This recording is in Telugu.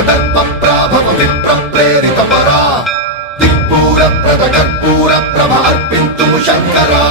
దర్ప ప్రాభవ విప్ర ప్రేరిత పరా దిక్పూర ప్రద కర్పూర ప్రభ అర్పింతుము శంకరా